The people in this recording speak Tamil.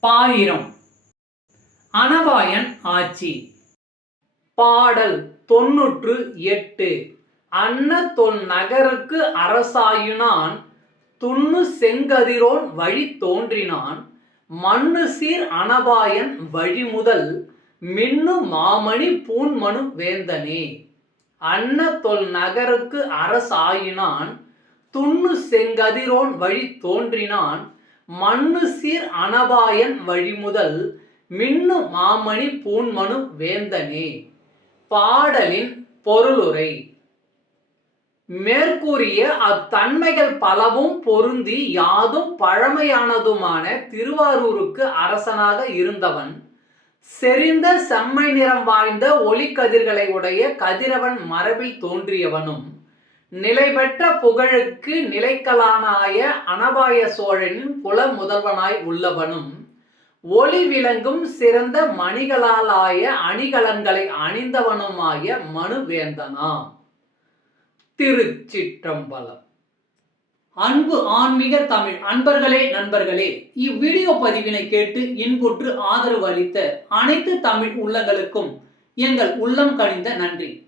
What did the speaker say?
பாயிரம். அனபாயன் ஆட்சி. பாடல் தொன்னூற்று எட்டு. அன்ன தொன் நகருக்கு அரசாயினான். துண்ணு செங்கதிரோன் வழி தோன்றினான். மண்ணு சீர் அனபாயன் வழிமுதல் மின்னு மாமணி பூன்மனு வேந்தனே. அன்ன தொல் நகருக்கு அரசாயினான். துண்ணு செங்கதிரோன் வழி தோன்றினான். மண்ணு சீர் அனபாயன் வழிமுதல் மின்னு மாமணி பூண்மனு வேந்தனே. பாடலின் பொருளுரை. மேற்கூறிய அத்தன்மைகள் பலவும் பொருந்தி யாதும் பழமையானதுமான திருவாரூருக்கு அரசனாக இருந்தவன் செறிந்த செம்மை நிறம் வாய்ந்த ஒளிக்கதிர்களை உடைய கதிரவன் மரபில் தோன்றியவனும். நிலைபெற்ற புகழுக்கு நிலைக்கலானாய அனபாய சோழனின் குல முதல்வனாய் உள்ளவனும் ஒளி விளங்கும் சிறந்த மணிகளாலாய அணிகலன்களை அணிந்தவனுமாய மனுவேந்தனாம். திருச்சிற்றம்பலம். அன்பு ஆன்மீக தமிழ் அன்பர்களே நண்பர்களே இவ்வீடியோ பதிவினை கேட்டு இன்புற்று ஆதரவு அளித்த அனைத்து தமிழ் உள்ளங்களுக்கும் எங்கள் உள்ளம் கணிந்த நன்றி.